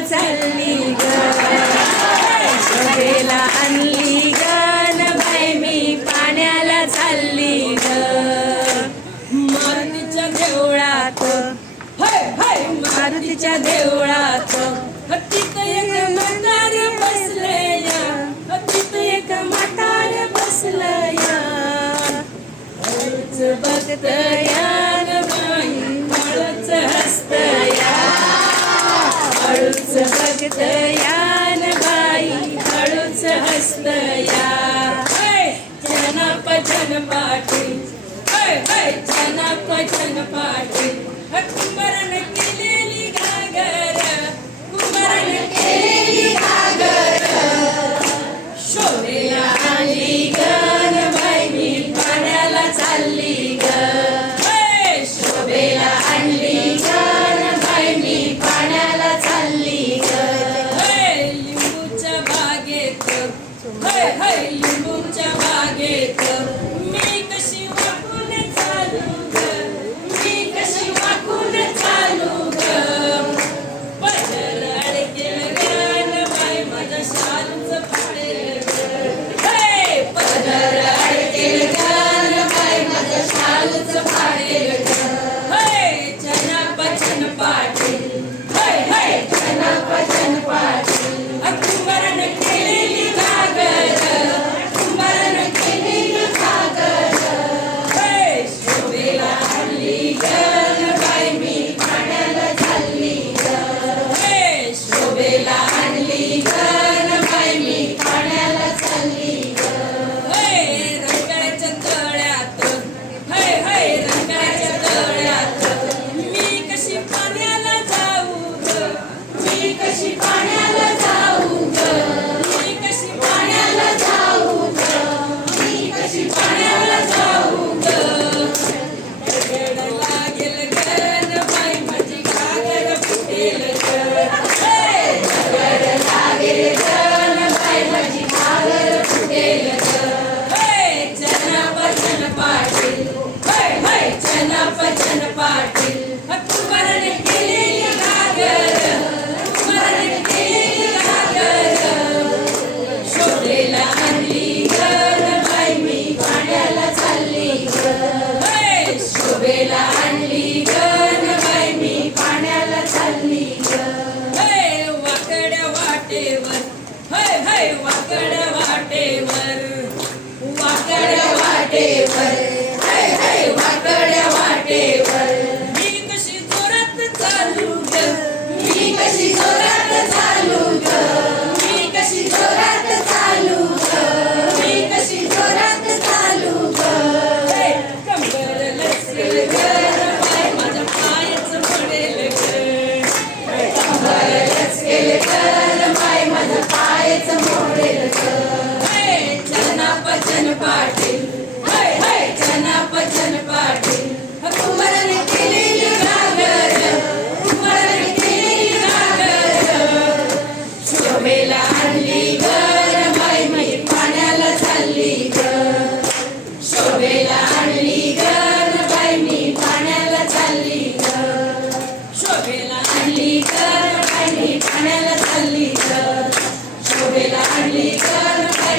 चालली गेला आणली गण बाय मी पाण्याला चालली ग. मारुतीच्या देवळात. मारुतीच्या देवळात. एक बसलया. बघतया. जनप जन पाटील है, है, जनप जन